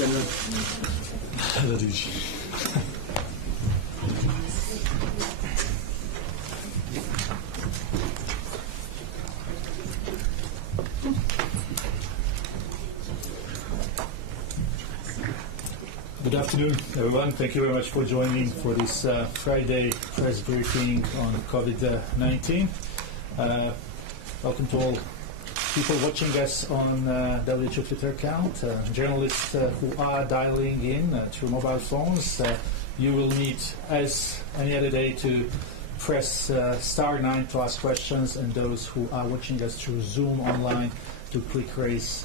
afternoon. Good afternoon, everyone. Thank you very much for joining for this Friday press briefing on COVID-19. Welcome to all people watching us on WHO Twitter account, journalists who are dialing in through mobile phones. You will need, as any other day, to press *9 to ask questions, and those who are watching us through Zoom online to click raise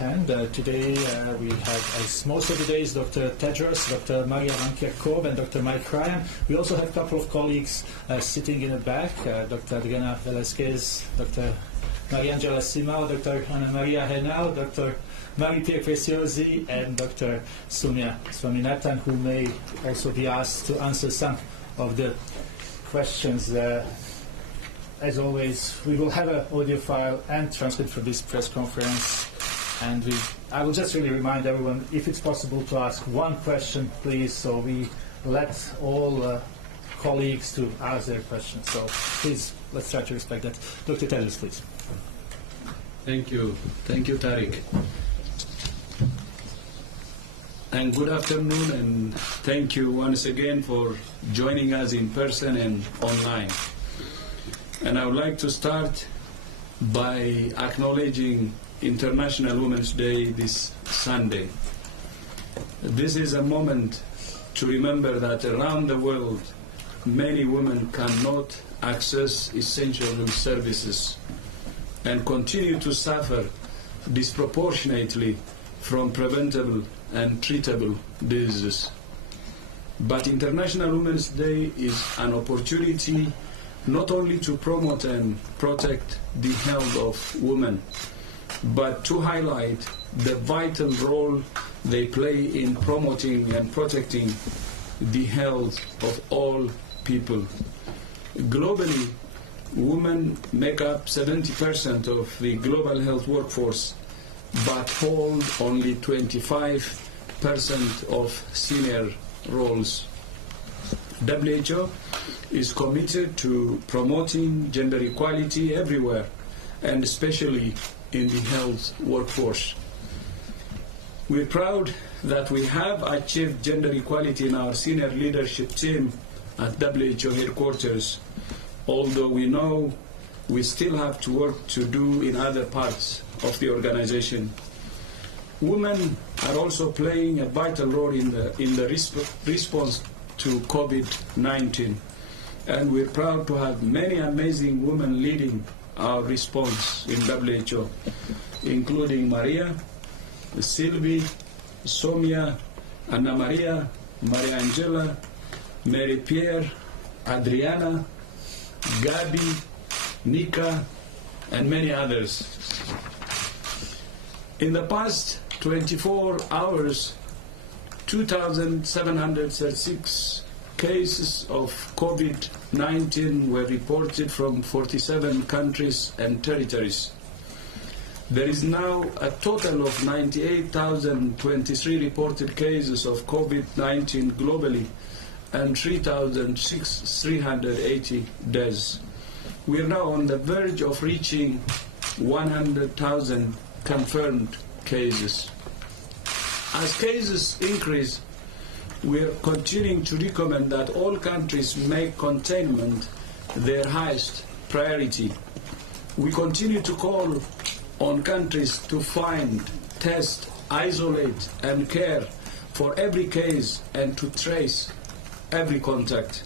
hand. Today we have, as most of the days, Dr. Tedros, Dr. Maria Van Kerkhove, and Dr. Mike Ryan. We also have a couple of colleagues sitting in the back, Dr. Adriana Velasquez, Dr. Mariangela Simao, Dr. Ana Maria Henao, Dr. Marie-Pierre Preciosi, and Dr. Soumya Swaminathan, who may also be asked to answer some of the questions. As always, we will have an audio file and transcript for this press conference. And I will just really remind everyone, if it's possible, to ask one question, please, so we let all colleagues to ask their questions. So please, let's try to respect that. Dr. Tedros, please. Thank you. Thank you, Tariq. And good afternoon, and thank you once again for joining us in person and online. And I would like to start by acknowledging International Women's Day this Sunday. This is a moment to remember that around the world, many women cannot access essential services and continue to suffer disproportionately from preventable and treatable diseases. But International Women's Day is an opportunity not only to promote and protect the health of women, but to highlight the vital role they play in promoting and protecting the health of all people. Globally, women make up 70% of the global health workforce, but hold only 25% of senior roles. WHO is committed to promoting gender equality everywhere, and especially in the health workforce. We're proud that we have achieved gender equality in our senior leadership team at WHO headquarters, although we know we still have to work to do in other parts of the organization. Women are also playing a vital role in the response to COVID-19, and we're proud to have many amazing women leading our response in WHO, including Maria, Sylvie, Soumya, Anna Maria, Maria Angela, Marie-Pierre, Adriana, Gabi, Nika, and many others. In the past 24 hours, 2,736 cases of COVID-19 were reported from 47 countries and territories. There is now a total of 98,023 reported cases of COVID-19 globally and 3,380 deaths. We are now on the verge of reaching 100,000 confirmed cases. As cases increase, we are continuing to recommend that all countries make containment their highest priority. We continue to call on countries to find, test, isolate, and care for every case and to trace every contact.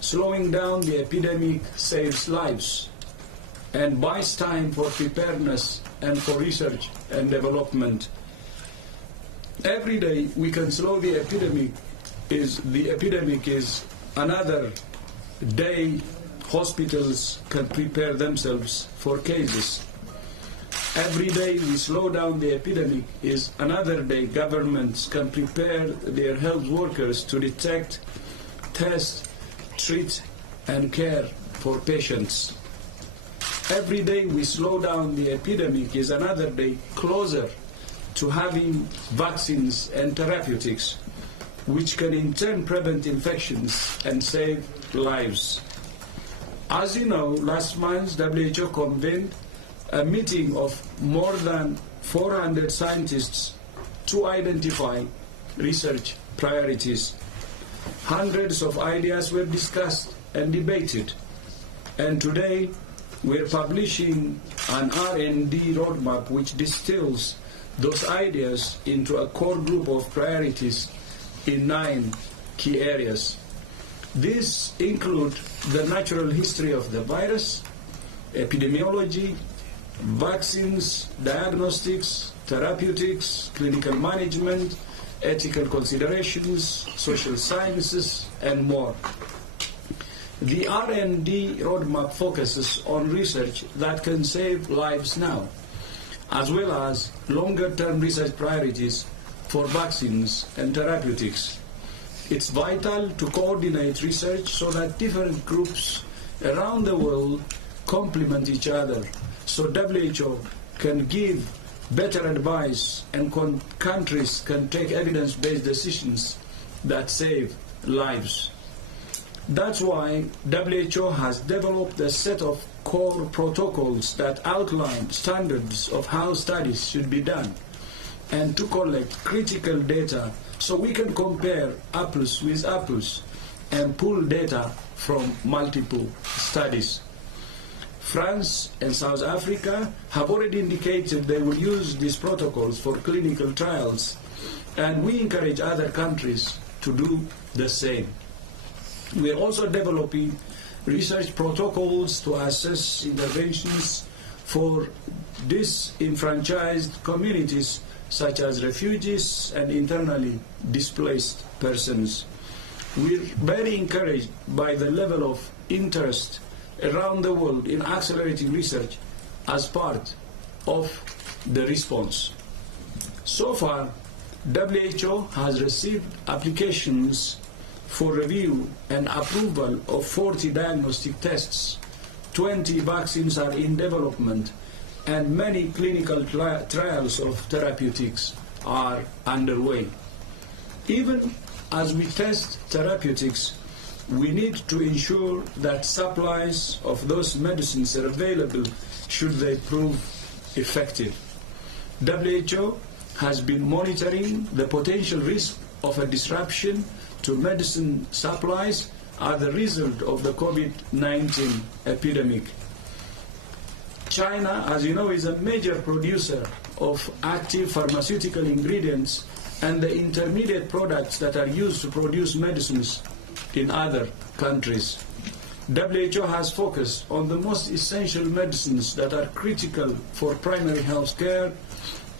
Slowing down the epidemic saves lives and buys time for preparedness and for research and development. Every day we can slow the epidemic is another day hospitals can prepare themselves for cases. Every day we slow down the epidemic is another day governments can prepare their health workers to detect, test, treat, and care for patients. Every day we slow down the epidemic is another day closer to having vaccines and therapeutics, which can in turn prevent infections and save lives. As you know, last month WHO convened a meeting of more than 400 scientists to identify research priorities. Hundreds of ideas were discussed and debated, and today we're publishing an R&D roadmap which distills those ideas into a core group of priorities in 9 key areas. These include the natural history of the virus, epidemiology, vaccines, diagnostics, therapeutics, clinical management, ethical considerations, social sciences, and more. The R&D roadmap focuses on research that can save lives now, as well as longer-term research priorities for vaccines and therapeutics. It's vital to coordinate research so that different groups around the world complement each other, so WHO can give better advice and countries can take evidence-based decisions that save lives. That's why WHO has developed a set of core protocols that outline standards of how studies should be done and to collect critical data so we can compare apples with apples and pull data from multiple studies. France and South Africa have already indicated they will use these protocols for clinical trials, and we encourage other countries to do the same. We are also developing research protocols to assess interventions for disenfranchised communities such as refugees and internally displaced persons. We're very encouraged by the level of interest around the world in accelerating research as part of the response. So far, WHO has received applications for review and approval of 40 diagnostic tests, 20 vaccines are in development, and many clinical trials of therapeutics are underway. Even as we test therapeutics, we need to ensure that supplies of those medicines are available should they prove effective. WHO has been monitoring the potential risk of a disruption to medicine supplies as a result of the COVID-19 epidemic. China, as you know, is a major producer of active pharmaceutical ingredients and the intermediate products that are used to produce medicines in other countries. WHO has focused on the most essential medicines that are critical for primary health care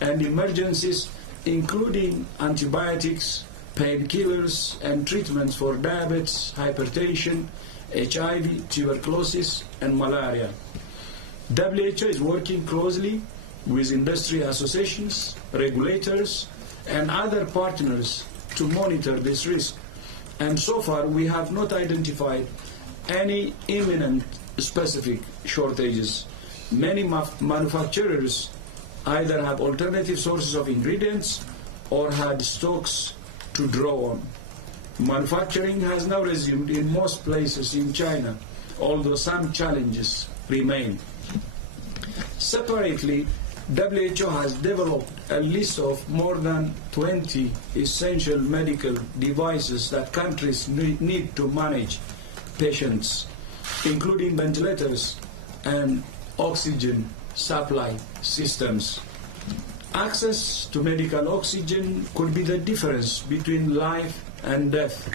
and emergencies, including antibiotics, painkillers, and treatments for diabetes, hypertension, HIV, tuberculosis, and malaria. WHO is working closely with industry associations, regulators, and other partners to monitor this risk. And so far, we have not identified any imminent specific shortages. Many manufacturers either have alternative sources of ingredients or had stocks to draw on. Manufacturing has now resumed in most places in China, although some challenges remain. Separately, WHO has developed a list of more than 20 essential medical devices that countries need to manage patients, including ventilators and oxygen supply systems. Access to medical oxygen could be the difference between life and death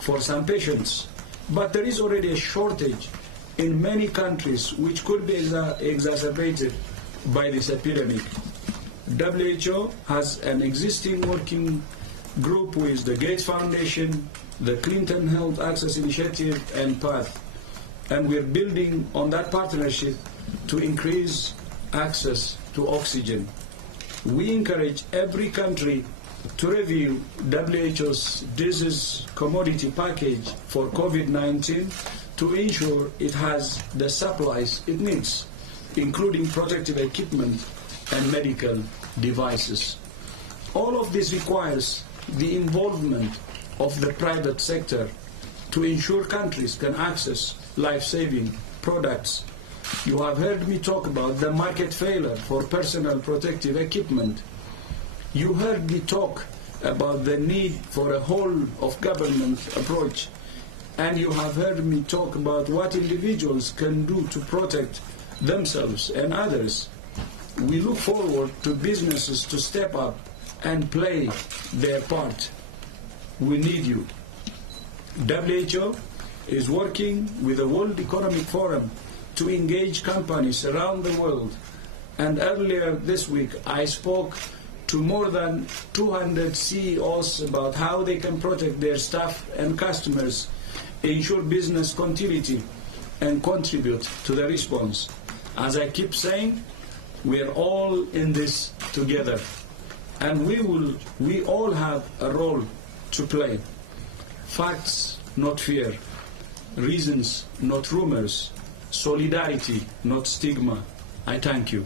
for some patients, but there is already a shortage in many countries which could be exacerbated by this epidemic. WHO has an existing working group with the Gates Foundation, the Clinton Health Access Initiative, and PATH, and we're building on that partnership to increase access to oxygen. We encourage every country to review WHO's disease commodity package for COVID-19 to ensure it has the supplies it needs, including protective equipment and medical devices. all of this requires the involvement of the private sector to ensure countries can access life-saving products. You have heard me talk about the market failure for personal protective equipment. You heard me talk about the need for a whole-of-government approach. And you have heard me talk about what individuals can do to protect themselves and others. We look forward to businesses to step up and play their part. We need you. WHO is working with the World Economic Forum to engage companies around the world. And earlier this week, I spoke to more than 200 CEOs about how they can protect their staff and customers, ensure business continuity, and contribute to the response. As I keep saying, we are all in this together, and we all have a role to play. Facts, not fear. Reasons, not rumors. Solidarity, not stigma. I thank you.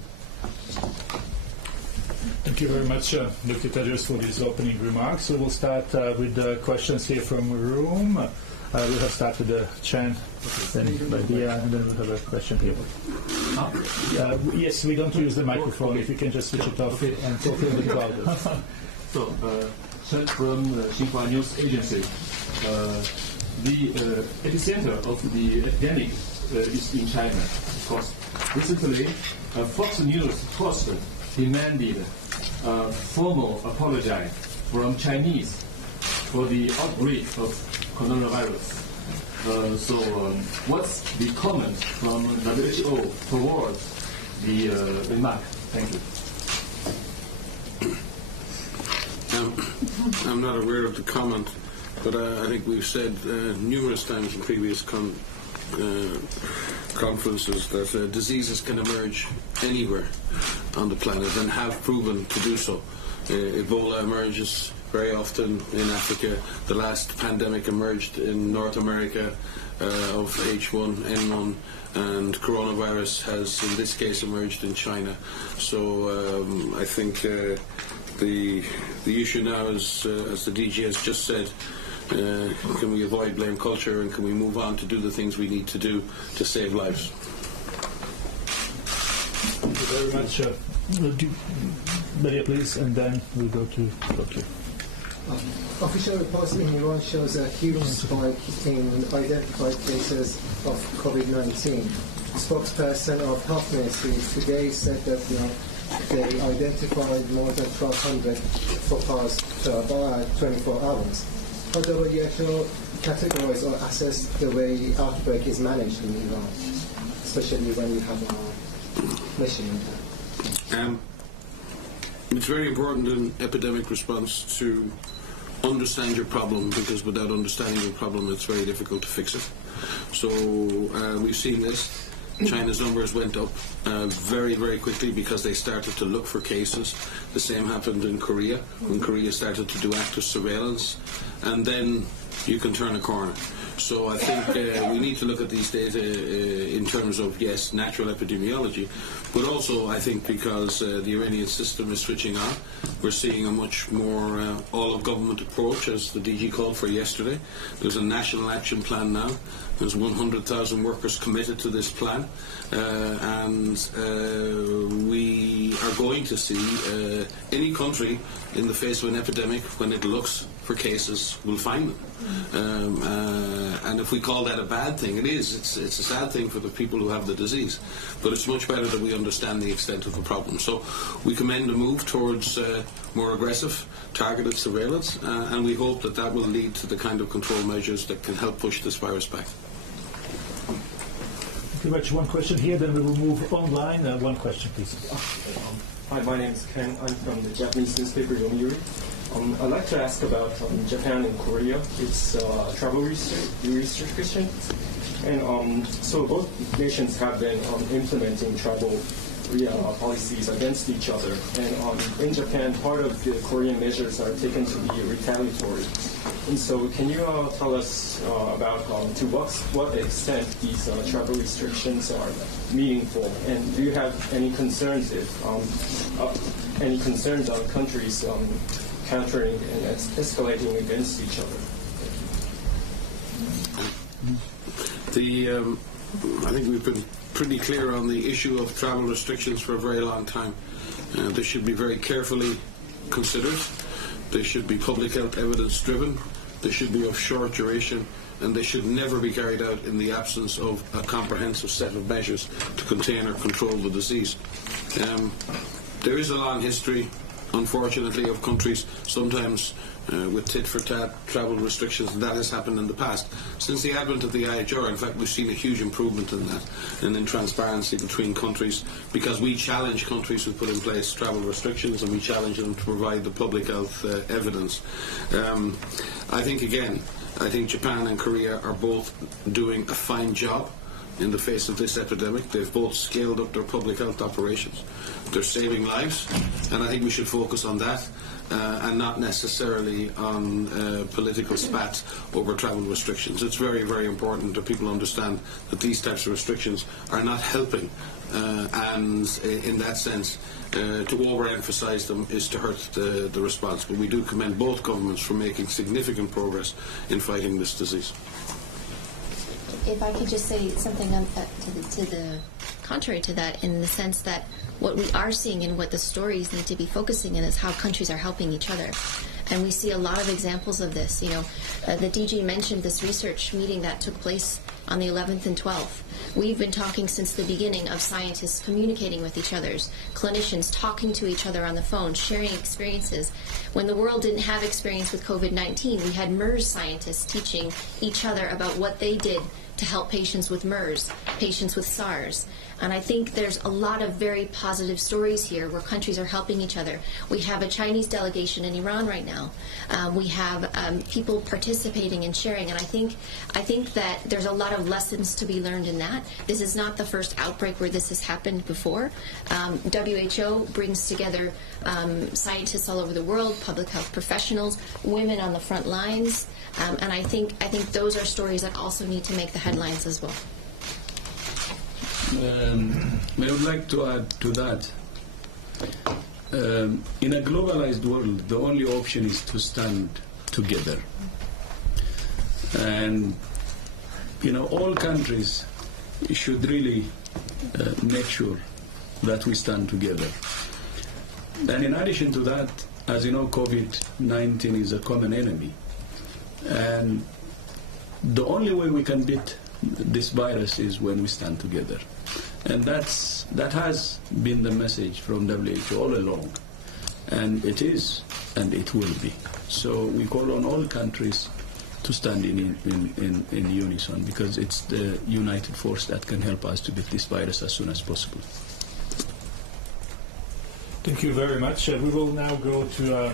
Thank you very much, Dr. Tedros, for these opening remarks. So we'll start with the questions here from the room. We'll have started with Chan, then Lydia, and then we'll have a question here. Yes, we don't use the microphone. If you can just switch it off and talk a little bit louder. So, Chan from Xinhua News Agency. The epicenter of the epidemic is in China, of course. Recently, Fox News Post demanded a formal apology from Chinese for the outbreak of coronavirus. What's the comment from WHO towards the remark? Thank you. I'm not aware of the comment, but I think we've said numerous times in previous conferences that diseases can emerge anywhere on the planet and have proven to do so. Ebola emerges very often in Africa. The last pandemic emerged in North America of H1N1, and coronavirus has, in this case, emerged in China. So I think the issue now is, as the DG has just said, can we avoid blame culture, and can we move on to do the things we need to do to save lives? Thank you very much. Maria, please, and then we'll go to Tokyo. Official reports in Iran shows a huge spike in identified cases of COVID-19. Spokesperson of Health Ministry today said that they identified more than 1,200 for past 24 hours. How do WHO categorize or assess the way the outbreak is managed in Iran, especially when you have a mission in that? It's very important in epidemic response to understand your problem, because without understanding your problem, it's very difficult to fix it. So we've seen this. China's numbers went up very, very quickly because they started to look for cases. The same happened in Korea, when Korea started to do active surveillance, and then you can turn a corner. So I think we need to look at these data in terms of, yes, natural epidemiology, but also I think because the Iranian system is switching on, we're seeing a much more all-of-government approach, as the DG called for yesterday. There's a national action plan now. There's 100,000 workers committed to this plan, and we are going to see any country in the face of an epidemic, when it looks for cases, will find them. And if we call that a bad thing, it is. It's a sad thing for the people who have the disease. But it's much better that we understand the extent of the problem. So we commend a move towards more aggressive, targeted surveillance, and we hope that that will lead to the kind of control measures that can help push this virus back. Thank you very much. One question here, then we will move online. One question, please. Hi, my name is Ken. I'm from the Japanese newspaper Yomiuri. I'd like to ask about Japan and Korea. It's travel restriction, and so both nations have been implementing travel policies against each other. And in Japan, part of the Korean measures are taken to be retaliatory. And so, can you tell us about to what extent these travel restrictions are meaningful? And do you have any concerns if any concerns on countries countering and escalating against each other? I think we've been pretty clear on the issue of travel restrictions for a very long time. They should be very carefully considered. They should be public health evidence driven. They should be of short duration, and they should never be carried out in the absence of a comprehensive set of measures to contain or control the disease. There is a long history, unfortunately, of countries sometimes with tit-for-tat travel restrictions. That has happened in the past. Since the advent of the IHR, in fact, we've seen a huge improvement in that and in transparency between countries, because we challenge countries who put in place travel restrictions, and we challenge them to provide the public health evidence. I think Japan and Korea are both doing a fine job in the face of this epidemic. They've both scaled up their public health operations. They're saving lives, and I think we should focus on that and not necessarily on political spats over travel restrictions. It's very, very important that people understand that these types of restrictions are not helping, and in that sense, to overemphasize them is to hurt the response. But we do commend both governments for making significant progress in fighting this disease. If I could just say something to the contrary to that, in the sense that what we are seeing and what the stories need to be focusing in is how countries are helping each other. And we see a lot of examples of this. You know, the DG mentioned this research meeting that took place on the 11th and 12th. We've been talking since the beginning of scientists communicating with each other, clinicians talking to each other on the phone, sharing experiences. When the world didn't have experience with COVID-19, we had MERS scientists teaching each other about what they did to help patients with MERS, patients with SARS. And I think there's a lot of very positive stories here where countries are helping each other. We have a Chinese delegation in Iran right now. We have people participating and sharing, and I think that there's a lot of lessons to be learned in that. This is not the first outbreak where this has happened before. WHO brings together scientists all over the world, public health professionals, women on the front lines, and I think those are stories that also need to make the headlines as well. I would like to add to that. In a globalized world, the only option is to stand together. And, you know, all countries should really make sure that we stand together. And in addition to that, as you know, COVID-19 is a common enemy. And the only way we can beat this virus is when we stand together. And that has been the message from WHO all along. And it is, and it will be. So we call on all countries to stand in unison, because it's the united force that can help us to beat this virus as soon as possible. Thank you very much. We will now go to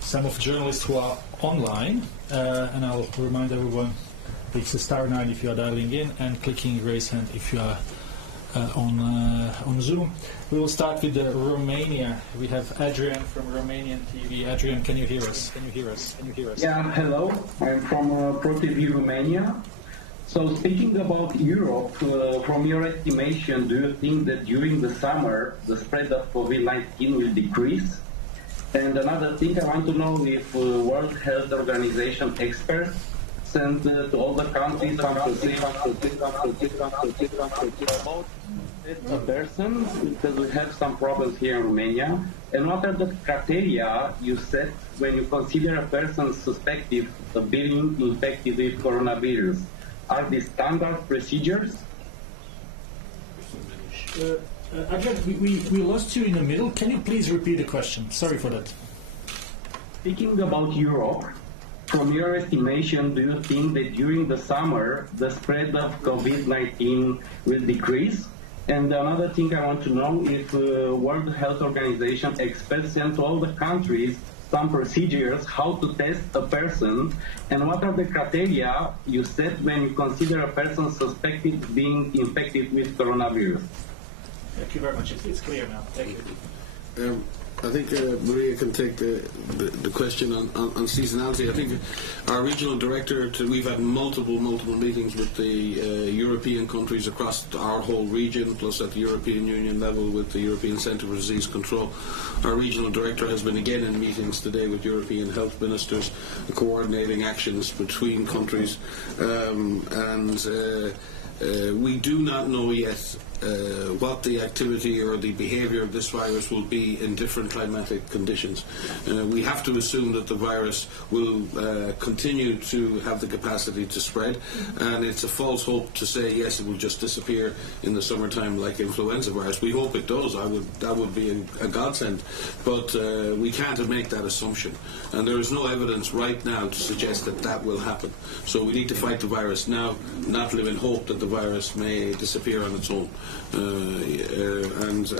some of the journalists who are online, and I'll remind everyone, it's *9 if you are dialing in, and clicking raise hand if you are on Zoom. We will start with Romania. We have Adrian from Romanian TV. Adrian, can you hear us? Yeah, hello. I'm from ProTV Romania. So speaking about Europe, from your estimation, do you think that during the summer the spread of COVID-19 will decrease? And another thing I want to know, if World Health Organization experts sent to all the countries a person, because we have some problems here in Romania. And what are the criteria you set when you consider a person suspected of being infected with coronavirus? Are these standard procedures? Adrian, we lost you in the middle. Can you please repeat the question? Sorry for that. Speaking about Europe, from your estimation, do you think that during the summer the spread of COVID-19 will decrease? And another thing I want to know, if World Health Organization experts sent to all the countries some procedures how to test a person, and what are the criteria you set when you consider a person suspected being infected with coronavirus? Thank you very much. It's clear now. Thank you. I think Maria can take the question on seasonality. I think our regional director, we've had multiple meetings with the European countries across our whole region, plus at the European Union level with the European Centre for Disease Control. Our regional director has been again in meetings today with European health ministers, coordinating actions between countries, and we do not know yet what the activity or the behaviour of this virus will be in different climatic conditions. We have to assume that the virus will continue to have the capacity to spread, and it's a false hope to say yes, it will just disappear in the summertime like influenza virus. We hope it does. That would be a godsend, but we can't make that assumption, and there is no evidence right now to suggest that that will happen. So we need to fight the virus now, not live in hope that the virus may disappear on its own. And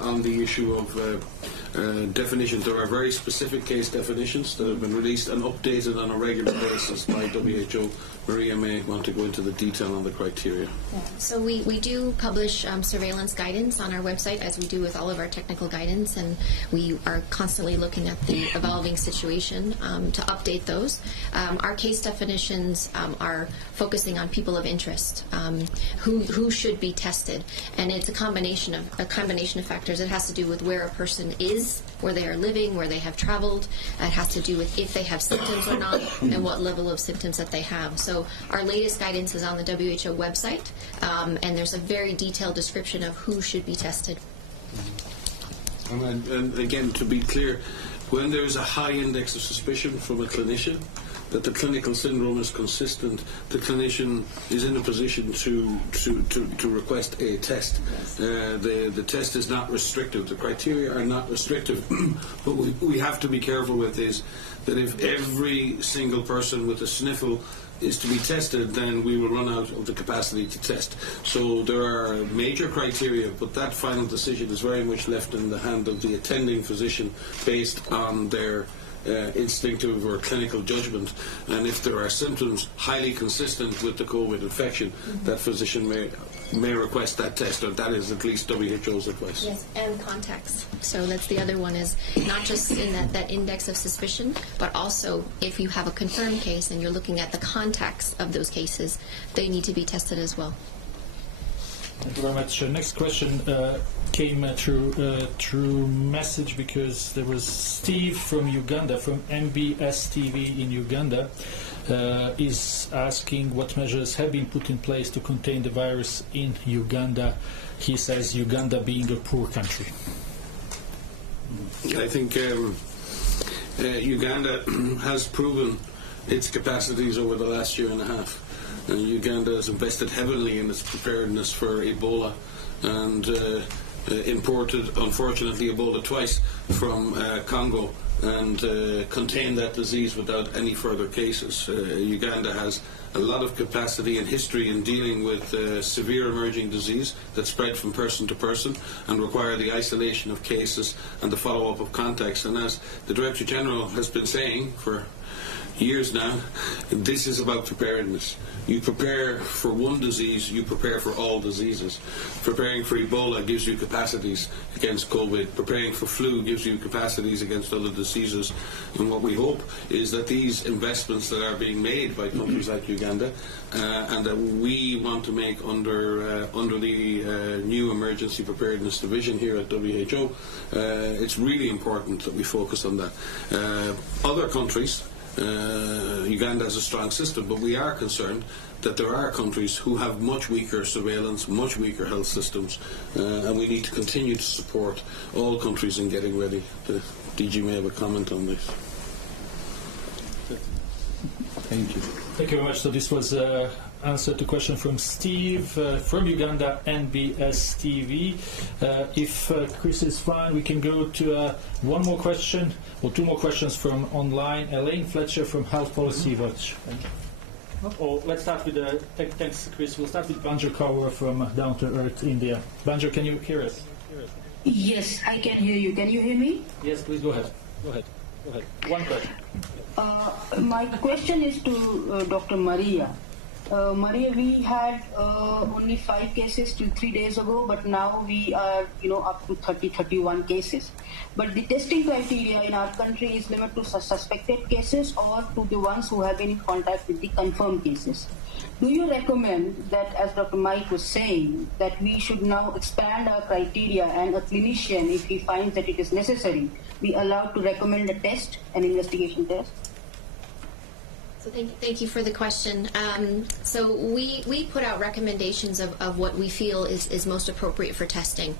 on the issue of definitions, there are very specific case definitions that have been released and updated on a regular basis by WHO. Maria may want to go into the detail on the criteria. Yeah. So we do publish surveillance guidance on our website, as we do with all of our technical guidance, and we are constantly looking at the evolving situation to update those. Our case definitions are focusing on people of interest, who should be tested, and it's a combination of factors. It has to do with where a person is, where they are living, where they have traveled. It has to do with if they have symptoms or not, and what level of symptoms that they have. So our latest guidance is on the WHO website, and there's a very detailed description of who should be tested. And again, to be clear, when there is a high index of suspicion from a clinician that the clinical syndrome is consistent, the clinician is in a position to request a test. The test is not restrictive. The criteria are not restrictive. But we have to be careful with is that if every single person with a sniffle is to be tested, then we will run out of the capacity to test. So there are major criteria, but that final decision is very much left in the hand of the attending physician based on their instinctive or clinical judgment, and if there are symptoms highly consistent with the COVID infection, that physician may request that test, or that is at least WHO's advice. Yes, and context. So that's the other one, is not just in that index of suspicion, but also if you have a confirmed case and you're looking at the context of those cases, they need to be tested as well. Thank you very much. Next question came through message, because there was Steve from Uganda, from MBS TV in Uganda, is asking what measures have been put in place to contain the virus in Uganda. He says Uganda being a poor country. I think Uganda has proven its capacities over the last year and a half. Uganda has invested heavily in its preparedness for Ebola, and imported, unfortunately, Ebola twice from Congo, and contained that disease without any further cases. Uganda has a lot of capacity and history in dealing with severe emerging disease that spread from person to person and require the isolation of cases and the follow-up of contacts. And as the Director General has been saying for years now, this is about preparedness. You prepare for one disease, you prepare for all diseases. Preparing for Ebola gives you capacities against COVID. Preparing for flu gives you capacities against other diseases. And what we hope is that these investments that are being made by countries like Uganda, and that we want to make under the new Emergency Preparedness Division here at WHO, it's really important that we focus on that. Other countries, Uganda has a strong system, but we are concerned that there are countries who have much weaker surveillance, much weaker health systems, and we need to continue to support all countries in getting ready. The DG may have a comment on this. Thank you. Thank you very much. So this was answer to question from Steve from Uganda, NBS TV. If Chris is fine, we can go to one more question, or two more questions from online. Elaine Fletcher from Health Policy Watch. Or let's start with thanks, Chris. We'll start with Banjo Kaur from Down to Earth, India. Banjo, can you hear us? Yes, I can hear you. Can you hear me? Yes, please go ahead. Go ahead. One question. My question is to Dr. Maria. Maria, we had only 5 cases till 3 days ago, but now we are, up to 31 cases. But the testing criteria in our country is limited to suspected cases or to the ones who have been in contact with the confirmed cases. Do you recommend that, as Dr. Mike was saying, that we should now expand our criteria and a clinician, if he finds that it is necessary, be allowed to recommend a test, an investigation test? So thank you for the question. So we put out recommendations of what we feel is most appropriate for testing.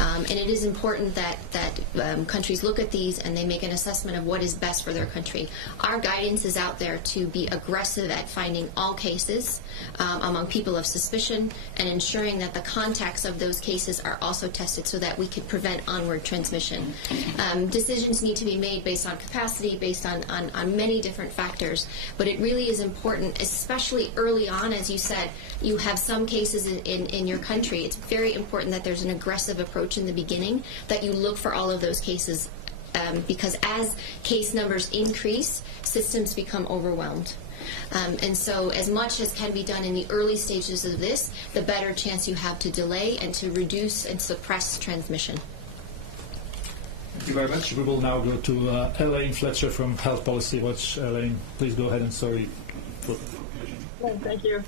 And it is important that countries look at these and they make an assessment of what is best for their country. Our guidance is out there to be aggressive at finding all cases among people of suspicion and ensuring that the contacts of those cases are also tested so that we could prevent onward transmission. Decisions need to be made based on capacity, based on many different factors. But it really is important, especially early on, as you said, you have some cases in your country. It's very important that there's an aggressive approach in the beginning, that you look for all of those cases, because as case numbers increase, systems become overwhelmed. And so as much as can be done in the early stages of this, the better chance you have to delay and to reduce and suppress transmission. Thank you very much. We will now go to Elaine Fletcher from Health Policy Watch. Elaine, please go ahead and sorry for the confusion. Thank you.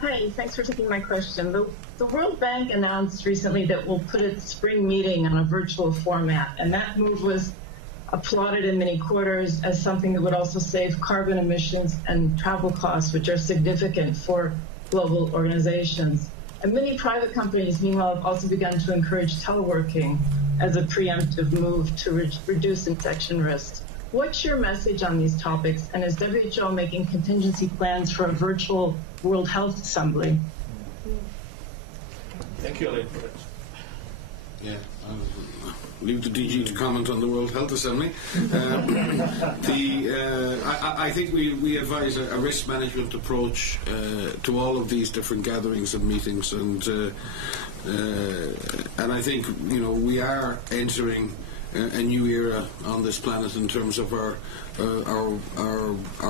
Hi, thanks for taking my question. The World Bank announced recently that we'll put its spring meeting on a virtual format, and that move was applauded in many quarters as something that would also save carbon emissions and travel costs, which are significant for global organizations. And many private companies, meanwhile, have also begun to encourage teleworking as a preemptive move to reduce infection risks. What's your message on these topics, and is WHO making contingency plans for a virtual World Health Assembly? Thank you, Elaine, for that. Yeah, I'll leave the DG to comment on the World Health Assembly. I think we advise a risk management approach to all of these different gatherings and meetings, and I think we are entering a new era on this planet in terms of our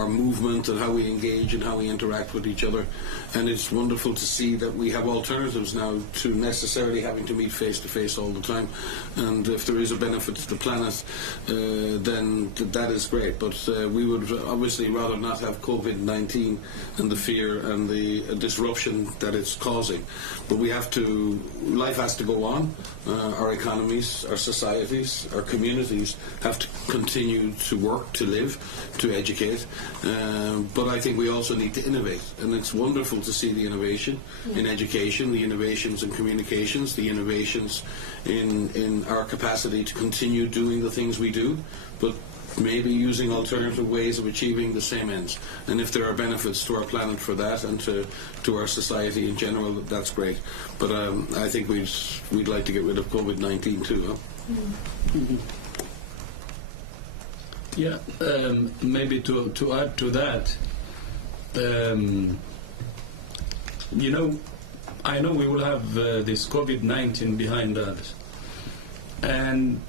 movement and how we engage and how we interact with each other. And it's wonderful to see that we have alternatives now to necessarily having to meet face to face all the time. And if there is a benefit to the planet, then that is great. But we would obviously rather not have COVID-19 and the fear and the disruption that it's causing. But life has to go on. Our economies, our societies, our communities have to continue to work, to live, to educate. But I think we also need to innovate. And it's wonderful to see the innovation in education, the innovations in communications, the innovations in our capacity to continue doing the things we do, but maybe using alternative ways of achieving the same ends. And if there are benefits to our planet for that and to our society in general, that's great. But I think we'd like to get rid of COVID-19 too. Huh? Mm-hmm. Yeah, maybe to add to that, I know we will have this COVID-19 behind us, and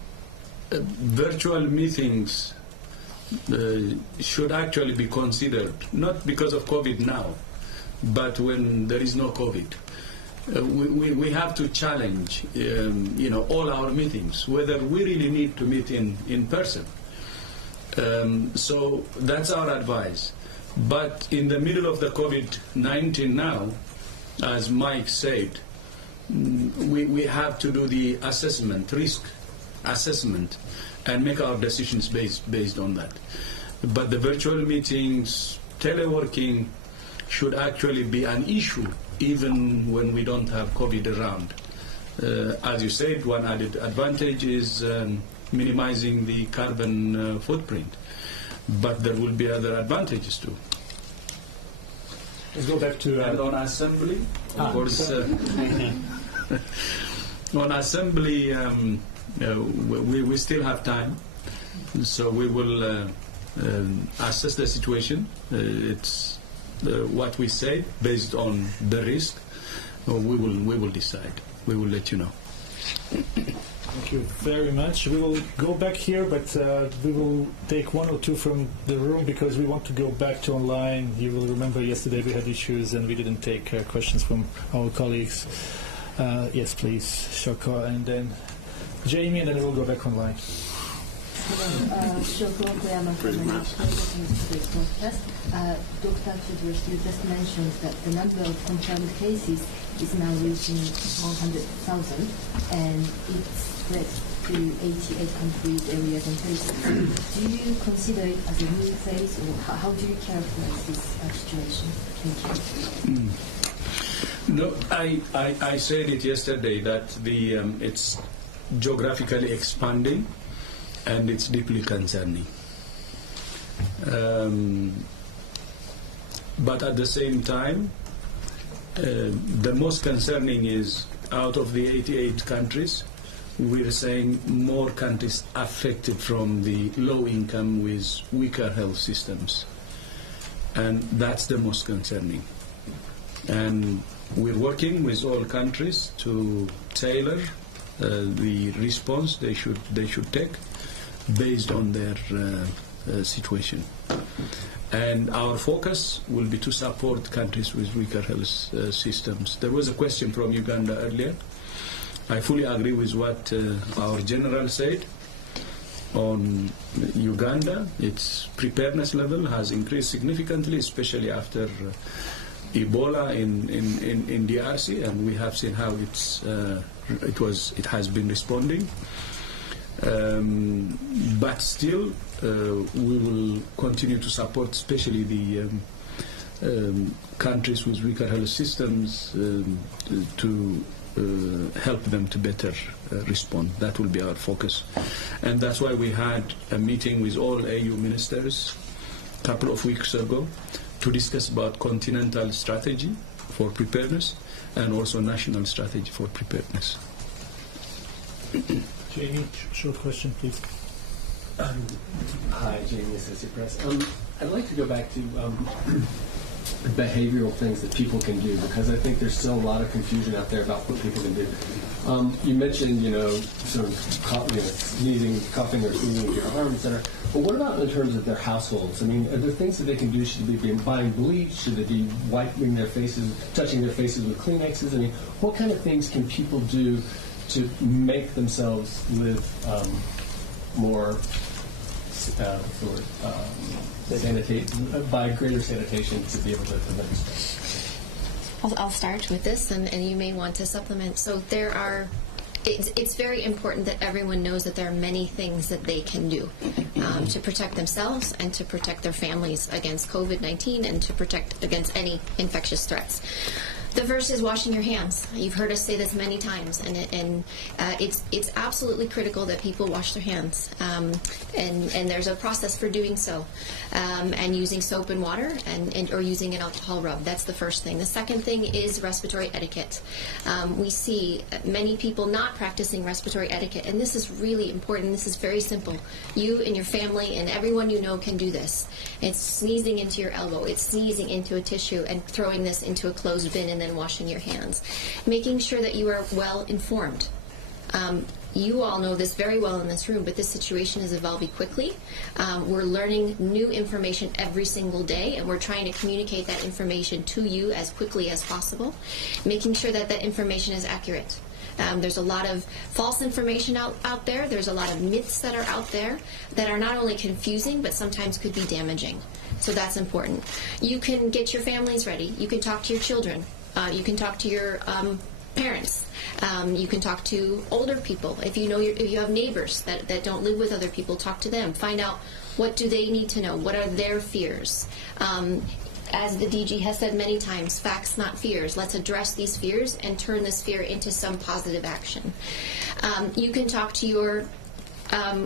virtual meetings should actually be considered, not because of COVID now, but when there is no COVID. We have to challenge, all our meetings, whether we really need to meet in person. So that's our advice. But in the middle of the COVID-19 now, as Mike said, we have to do the risk assessment, and make our decisions based on that. But the virtual meetings, teleworking, should actually be an issue even when we don't have COVID around. As you said, one added advantage is minimizing the carbon footprint, but there will be other advantages too. Let's go back to and on assembly, of course. On assembly, we still have time, so we will assess the situation. It's what we say based on the risk. We will decide. We will let you know. Thank you very much. We will go back here, but we will take one or two from the room because we want to go back to online. You will remember yesterday we had issues and we didn't take questions from our colleagues. Yes, please, Shoko, and then Jamie, and then we'll go back online. Shoko Koyama from the National Today's broadcast. Dr. Tedros, you just mentioned that the number of confirmed cases is now reaching 100,000 and it's spread to 88 countries, areas and places. Do you consider it as a new phase, or how do you characterize this situation? Thank you. No, I said it yesterday that it's geographically expanding and it's deeply concerning. But at the same time, the most concerning is out of the 88 countries, we're saying more countries affected from the low income with weaker health systems. And that's the most concerning. And we're working with all countries to tailor the response they should take based on their situation. And our focus will be to support countries with weaker health systems. There was a question from Uganda earlier. I fully agree with what our general said. On Uganda, its preparedness level has increased significantly, especially after Ebola in DRC, and we have seen how it has been responding. But still, we will continue to support, especially the countries with weaker health systems, to help them to better respond. That will be our focus. And that's why we had a meeting with all AU ministers a couple of weeks ago to discuss about continental strategy for preparedness and also national strategy for preparedness. Jamie, short question, please. Hi, Jamie, Associate Press. I'd like to go back to behavioral things that people can do, because I think there's still a lot of confusion out there about what people can do. You mentioned, sort of sneezing, coughing, or sneezing into your arm, etc. But what about in terms of their households? I mean, are there things that they can do? Should they be buying bleach? Should they be wiping their faces, touching their faces with Kleenexes? I mean, what kind of things can people do to make themselves live more by greater sanitation to be able to prevent this? I'll start with this, and you may want to supplement. So it's very important that everyone knows that there are many things that they can do to protect themselves and to protect their families against COVID-19 and to protect against any infectious threats. The first is washing your hands. You've heard us say this many times, and it's absolutely critical that people wash their hands. And there's a process for doing so, and using soap and water, or using an alcohol rub. That's the first thing. The second thing is respiratory etiquette. We see many people not practicing respiratory etiquette, and this is really important. This is very simple. You and your family and everyone you know can do this. It's sneezing into your elbow. It's sneezing into a tissue and throwing this into a closed bin and then washing your hands. Making sure that you are well informed. You all know this very well in this room, but this situation is evolving quickly. We're learning new information every single day, and we're trying to communicate that information to you as quickly as possible, making sure that that information is accurate. There's a lot of false information out there. There's a lot of myths that are out there that are not only confusing, but sometimes could be damaging. So that's important. You can get your families ready. You can talk to your children. You can talk to your parents. You can talk to older people. If you have neighbors that don't live with other people, talk to them. Find out what do they need to know. What are their fears? As the DG has said many times, facts, not fears. Let's address these fears and turn this fear into some positive action. You can talk to your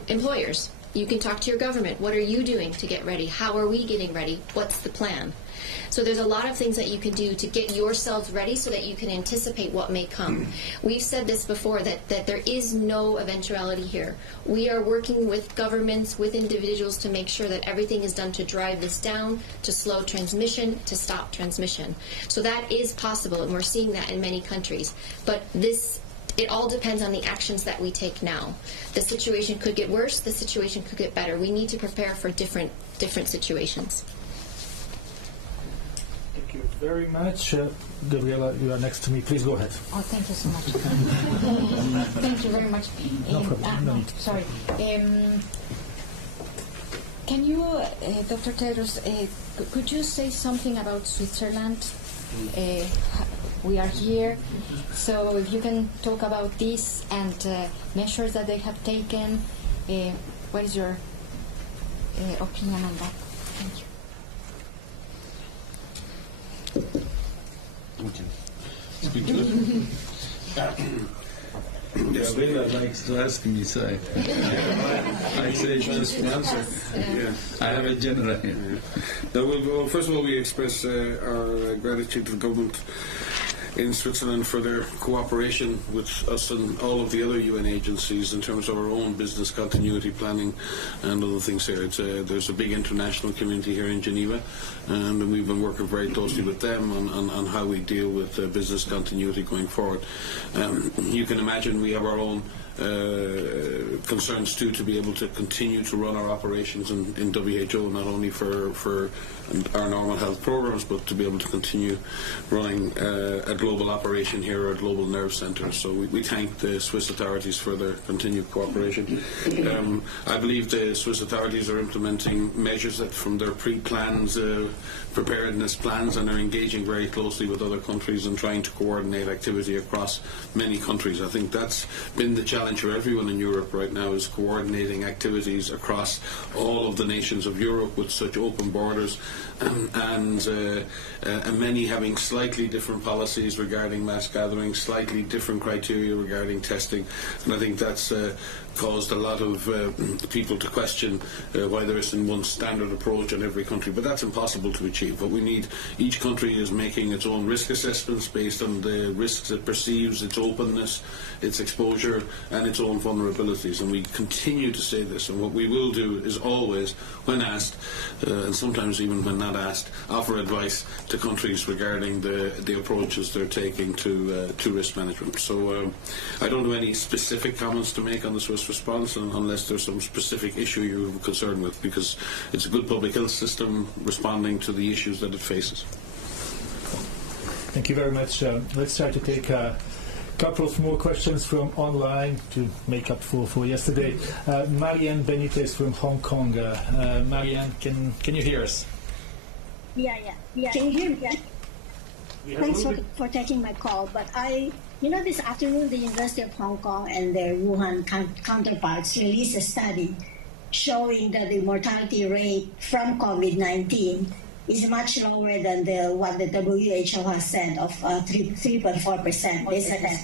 employers. You can talk to your government. What are you doing to get ready? How are we getting ready? What's the plan? So there's a lot of things that you can do to get yourselves ready so that you can anticipate what may come. We've said this before, that there is no eventuality here. We are working with governments, with individuals to make sure that everything is done to drive this down, to slow transmission, to stop transmission. So that is possible, and we're seeing that in many countries. But this it all depends on the actions that we take now. The situation could get worse, the situation could get better. We need to prepare for different situations. Thank you very much. Gabriela, you are next to me. Please go ahead. Oh, thank you so much. Thank you very much. No problem. No need. Sorry. Can you, Dr. Tedros, could you say something about Switzerland? We are here, so if you can talk about this and measures that they have taken, what is your opinion on that? Thank you. Gabriela likes to ask me, so I say just answer. Yeah. I have a general. Well, first of all, we express our gratitude to the government in Switzerland for their cooperation with us and all of the other UN agencies in terms of our own business continuity planning and other things here. There's a big international community here in Geneva, and we've been working very closely with them on how we deal with business continuity going forward. You can imagine we have our own concerns too, to be able to continue to run our operations in WHO, not only for our normal health programs, but to be able to continue running a global operation here, a global nerve center. So we thank the Swiss authorities for their continued cooperation. I believe the Swiss authorities are implementing measures that from their pre-plans, preparedness plans, and are engaging very closely with other countries and trying to coordinate activity across many countries. I think that's been the challenge for everyone in Europe right now, is coordinating activities across all of the nations of Europe with such open borders, and many having slightly different policies regarding mass gatherings, slightly different criteria regarding testing, and I think that's caused a lot of people to question why there isn't one standard approach in every country, but that's impossible to achieve. What we need, each country is making its own risk assessments based on the risks it perceives, its openness, its exposure, and its own vulnerabilities, and we continue to say this. And what we will do is always, when asked, and sometimes even when not asked, offer advice to countries regarding the approaches they're taking to risk management. So I don't have any specific comments to make on the Swiss response, unless there's some specific issue you're concerned with, because it's a good public health system responding to the issues that it faces. Thank you very much. Let's try to take a couple of more questions from online to make up for yesterday. Marianne Benitez from Hong Kong. Marianne, can you hear us? Yeah. Can you hear me? Yeah. Thanks for taking my call. But this afternoon, the University of Hong Kong and their Wuhan counterparts released a study showing that the mortality rate from COVID-19 is much lower than what the WHO has said of 3.4%. They said that,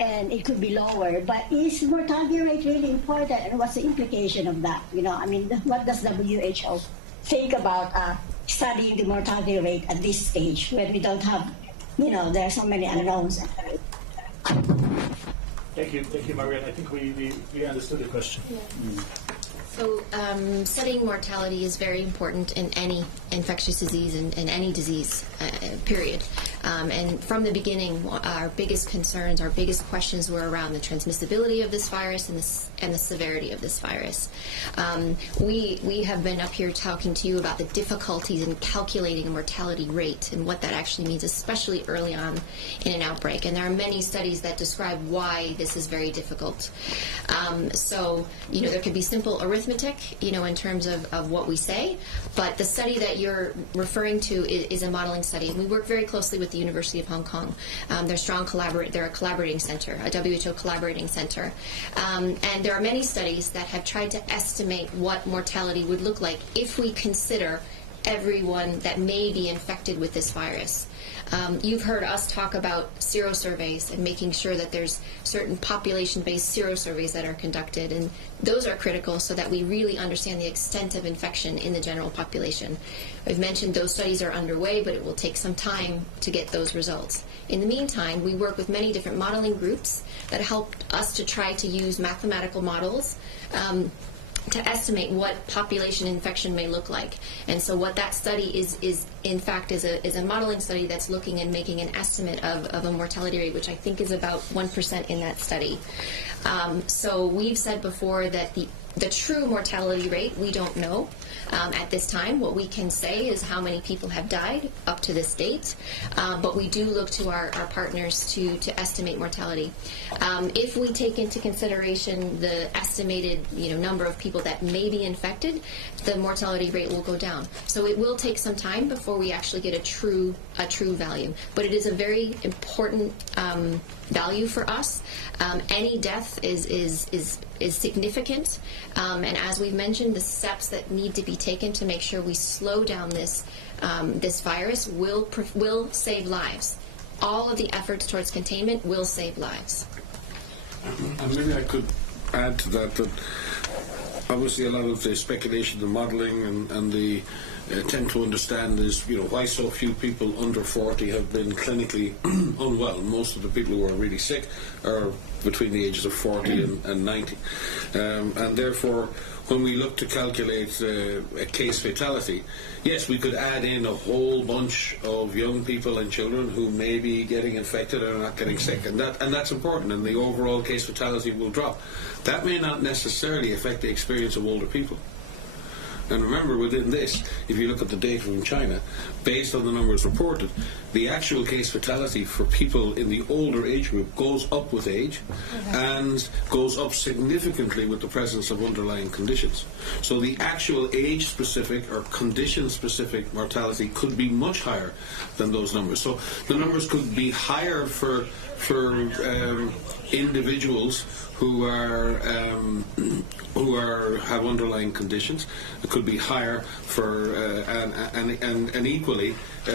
and it could be lower. But is mortality rate really important, and what's the implication of that? What does WHO think about studying the mortality rate at this stage when we don't have, there are so many unknowns? Thank you, Marianne. I think we understood the question. Yeah. So studying mortality is very important in any infectious disease and in any disease, period. And from the beginning, our biggest concerns, our biggest questions were around the transmissibility of this virus and the severity of this virus. We have been up here talking to you about the difficulties in calculating a mortality rate and what that actually means, especially early on in an outbreak. And there are many studies that describe why this is very difficult. So, there could be simple arithmetic, in terms of what we say, but the study that you're referring to is a modeling study. And we work very closely with the University of Hong Kong. They're a collaborating center, a WHO collaborating center. And there are many studies that have tried to estimate what mortality would look like if we consider everyone that may be infected with this virus. You've heard us talk about serosurveys and making sure that there's certain population-based serosurveys that are conducted, and those are critical so that we really understand the extent of infection in the general population. I've mentioned those studies are underway, but it will take some time to get those results. In the meantime, we work with many different modeling groups that help us to try to use mathematical models estimate what population infection may look like. And so what that study is in fact is a modeling study that's looking and making an estimate of a mortality rate, which I think is about 1% in that study. So we've said before that the true mortality rate, we don't know at this time. What we can say is how many people have died up to this date, but we do look to our partners to estimate mortality. If we take into consideration the estimated number of people that may be infected, the mortality rate will go down. So it will take some time before we actually get a true value. But it is a very important value for us. Any death is significant, and as we've mentioned, the steps that need to be taken to make sure we slow down this virus will save lives. All of the efforts towards containment will save lives. And maybe I could add to that obviously a lot of the speculation, the modelling, and the attempt to understand is, why so few people under 40 have been clinically unwell. Most of the people who are really sick are between the ages of 40 and 90. And therefore, when we look to calculate a case fatality, yes, we could add in a whole bunch of young people and children who may be getting infected and are not getting sick, and that's important, and the overall case fatality will drop. That may not necessarily affect the experience of older people. And remember, within this, if you look at the data from China, based on the numbers reported, the actual case fatality for people in the older age group goes up with age and goes up significantly with the presence of underlying conditions. So the actual age-specific or condition-specific mortality could be much higher than those numbers. So the numbers could be higher for individuals who have underlying conditions. It could be higher for and equally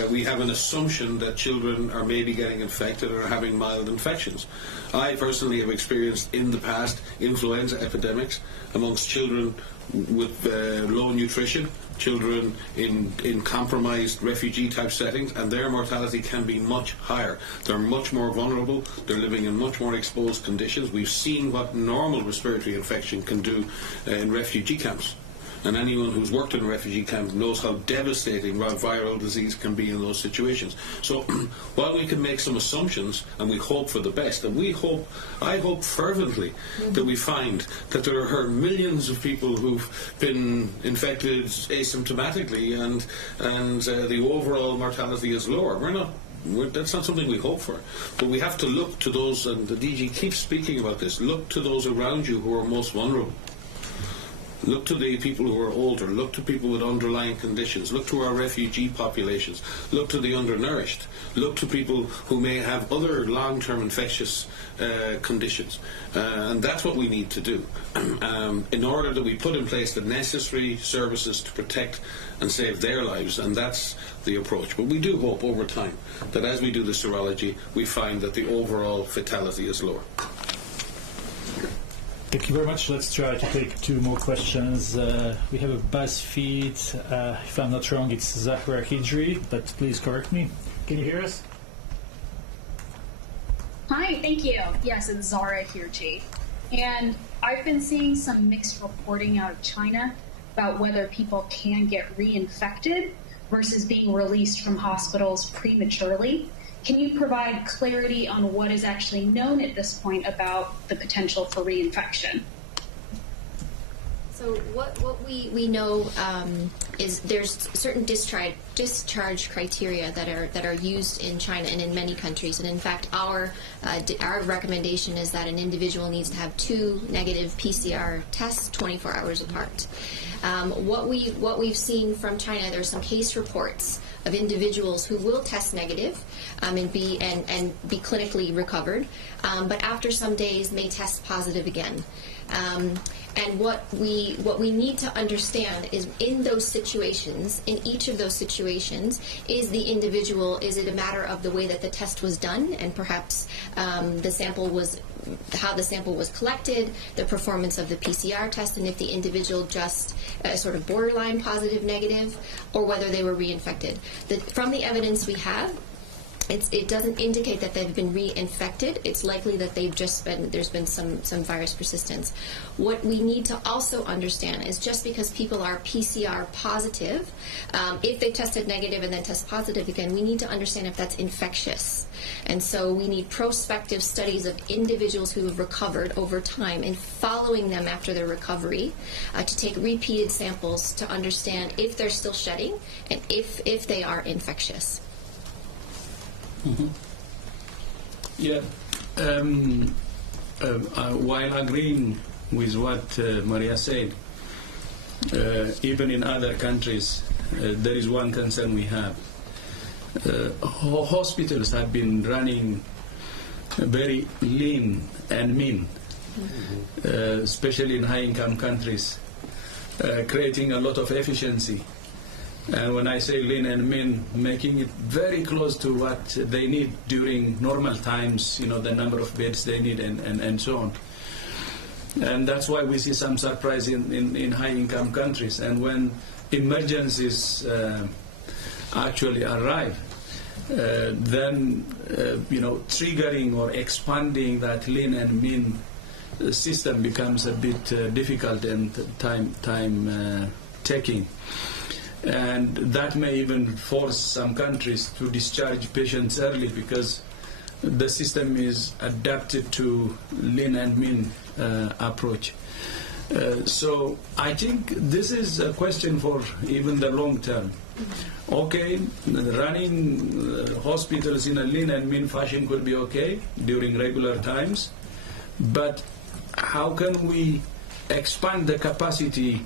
we have an assumption that children are maybe getting infected or having mild infections. I personally have experienced in the past influenza epidemics amongst children with low nutrition, children in compromised refugee-type settings, and their mortality can be much higher. They're much more vulnerable. They're living in much more exposed conditions. We've seen what normal respiratory infection can do in refugee camps. And anyone who's worked in a refugee camp knows how devastating viral disease can be in those situations. So while we can make some assumptions and we hope for the best, and I hope fervently that we find that there are millions of people who've been infected asymptomatically and the overall mortality is lower. That's not something we hope for. But we have to look to those, and the DG keeps speaking about this, look to those around you who are most vulnerable. Look to the people who are older. Look to people with underlying conditions. Look to our refugee populations. Look to the undernourished. Look to people who may have other long-term infectious conditions. And that's what we need to do in order that we put in place the necessary services to protect and save their lives. And that's the approach. But we do hope over time that as we do the serology, we find that the overall fatality is lower. Thank you very much. Let's try to take two more questions. We have a BuzzFeed. If I'm not wrong, it's Zahra Hijri, but please correct me. Can you hear us? Hi, thank you. Yes, it's Zahra Hijri. And I've been seeing some mixed reporting out of China about whether people can get reinfected versus being released from hospitals prematurely. Can you provide clarity on what is actually known at this point about the potential for reinfection? So what we know is there's certain discharge criteria that are used in China and in many countries, and in fact our recommendation is that an individual needs to have 2 negative PCR tests 24 hours apart. What we've seen from China, there's some case reports of individuals who will test negative and be clinically recovered, but after some days may test positive again. And what we need to understand is in those situations, in each of those situations, is it a matter of the way that the test was done, and perhaps how the sample was collected, the performance of the PCR test, and if the individual just sort of borderline positive negative, or whether they were reinfected. From the evidence we have, it doesn't indicate that they've been reinfected. It's likely that there's been some virus persistence. What we need to also understand is just because people are PCR positive, if they tested negative and then test positive again, we need to understand if that's infectious. And so we need prospective studies of individuals who have recovered over time and following them after their recovery to take repeated samples to understand if they're still shedding and if they are infectious. Mm-hmm. Yeah. While agreeing with what Maria said, even in other countries, there is one concern we have. Hospitals have been running very lean and mean, especially in high-income countries, creating a lot of efficiency. And when I say lean and mean, making it very close to what they need during normal times, the number of beds they need and so on. And that's why we see some surprise in high-income countries. And when emergencies actually arrive, then triggering or expanding that lean and mean system becomes a bit difficult and time taking. And that may even force some countries to discharge patients early because the system is adapted to lean and mean approach. So I think this is a question for even the long term. Okay, running hospitals in a lean and mean fashion could be okay during regular times, but how can we expand the capacity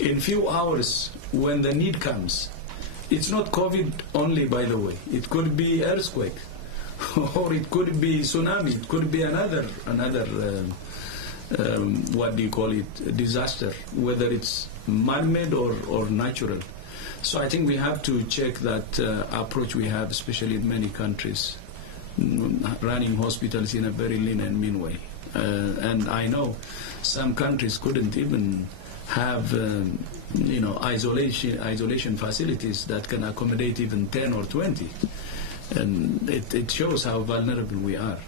in few hours when the need comes? It's not COVID only, by the way. It could be earthquake, or it could be tsunami. It could be another what do you call it, disaster, whether it's man-made or natural. So I think we have to check that approach we have, especially in many countries, running hospitals in a very lean and mean way. And I know some countries couldn't even have isolation facilities that can accommodate even 10 or 20, and it shows how vulnerable we are.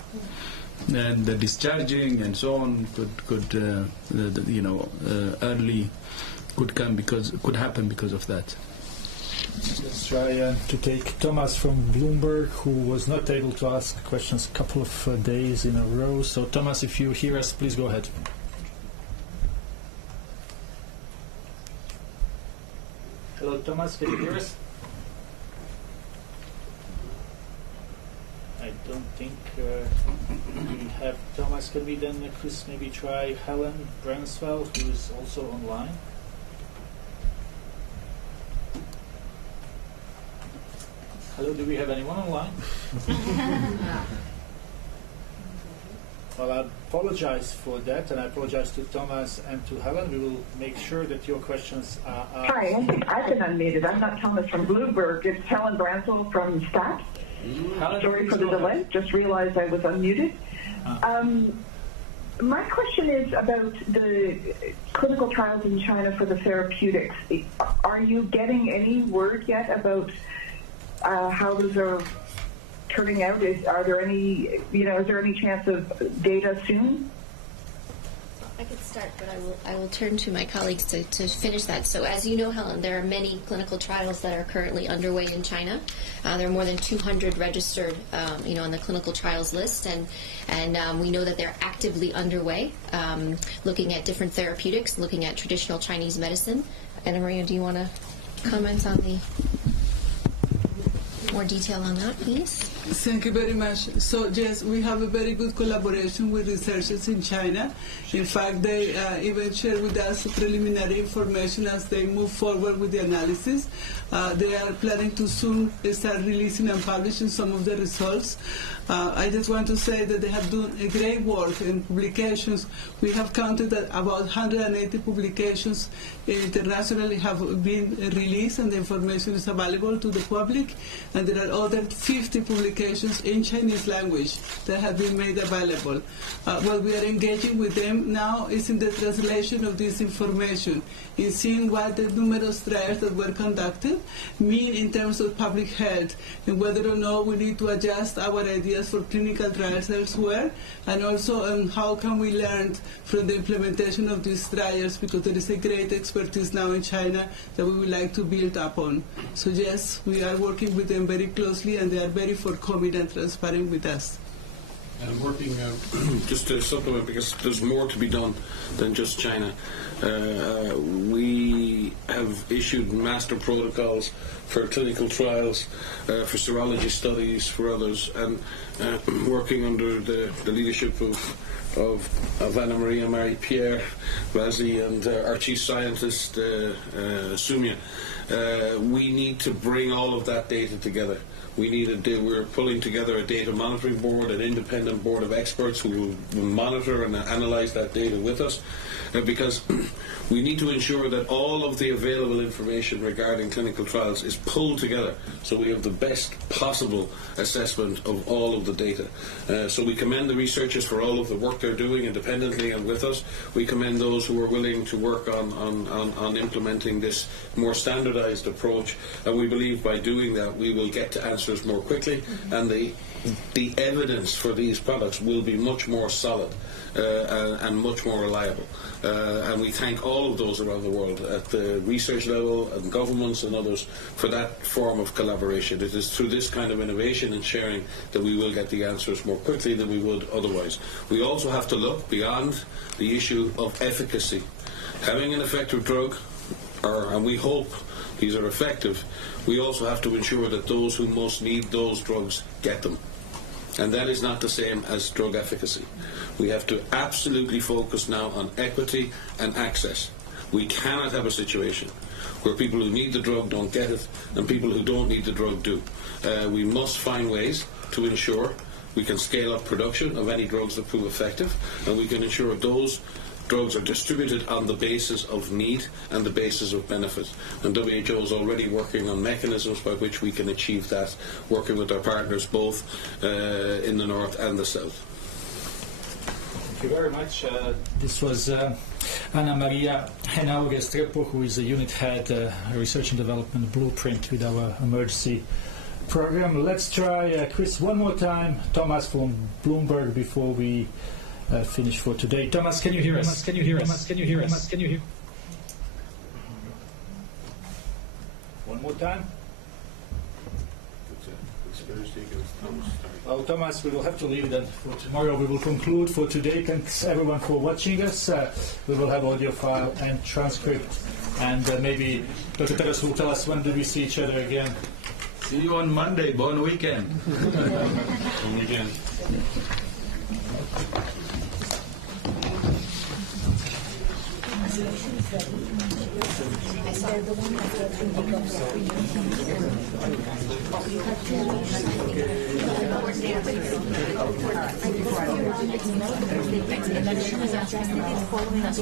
And the discharging and so on could early could happen because of that. Let's try to take Thomas from Bloomberg, who was not able to ask questions a couple of days in a row. So Thomas, if you hear us, please go ahead. Hello, Thomas, can you hear us? I don't think we have Thomas. Can we then, Chris, maybe try Helen Branswell, who is also online? Hello, do we have anyone online? Well, I apologize for that, and I apologize to Thomas and to Helen. We will make sure that your questions are asked. Hi, I think I've been unmuted. I'm not Thomas from Bloomberg. It's Helen Branswell from Stats. Sorry for the delay. Just realized I was unmuted. My question is about the clinical trials in China for the therapeutics. Are you getting any word yet about how those are turning out? Is there any chance of data soon? I could start, but I will turn to my colleagues to finish that. So as you know, Helen, there are many clinical trials that are currently underway in China. There are more than 200 registered, on the clinical trials list, and we know that they're actively underway, looking at different therapeutics, looking at traditional Chinese medicine. Anna Maria, do you want to comment on the more detail on that, please? Thank you very much. So yes, we have a very good collaboration with researchers in China. In fact, they even share with us preliminary information as they move forward with the analysis. They are planning to soon start releasing and publishing some of the results. I just want to say that they have done a great work in publications. We have counted that about 180 publications internationally have been released, and the information is available to the public. And there are other 50 publications publications in Chinese language that have been made available. What we are engaging with them now is in the translation of this information, in seeing what the numerous trials that were conducted mean in terms of public health, and whether or not we need to adjust our ideas for clinical trials elsewhere, and also on how can we learn from the implementation of these trials, because there is a great expertise now in China that we would like to build upon. So yes, we are working with them very closely, and they are very forthcoming and transparent with us. And working, just to supplement, because there's more to be done than just China. We have issued master protocols for clinical trials, for serology studies, for others, and working under the leadership of Anna Maria Marie-Pierre Razi and our chief scientist, Sumya. We need to bring all of that data together. We're pulling together a data monitoring board, an independent board of experts who will monitor and analyze that data with us, because we need to ensure that all of the available information regarding clinical trials is pulled together so we have the best possible assessment of all of the data. So we commend the researchers for all of the work they're doing independently and with us. We commend those who are willing to work on implementing this more standardized approach, and we believe by doing that we will get to answers more quickly, and the evidence for these products will be much more solid and much more reliable. And we thank all of those around the world at the research level and governments and others for that form of collaboration. It is through this kind of innovation and sharing that we will get the answers more quickly than we would otherwise. We also have to look beyond the issue of efficacy. Having an effective drug, and we hope these are effective, we also have to ensure that those who most need those drugs get them. And that is not the same as drug efficacy. We have to absolutely focus now on equity and access. We cannot have a situation where people who need the drug don't get it and people who don't need the drug do. We must find ways to ensure we can scale up production of any drugs that prove effective, and we can ensure those drugs are distributed on the basis of need and the basis of benefit. And WHO is already working on mechanisms by which we can achieve that, working with our partners both in the north and the south. Thank you very much. This was Anna Maria Henauge-Strepo, who is the unit head, research and development blueprint with our emergency program. Let's try Chris one more time. Thomas from Bloomberg before we finish for today. Thomas, can you hear us? Can you hear us? Can you hear us? Can you hear? One more time. Well, Thomas, we will have to leave then for tomorrow. We will conclude for today. Thanks everyone for watching us. We will have audio file and transcript, and maybe Dr. Tedros will tell us when do we see each other again. See you on Monday. Bon weekend. Bon weekend.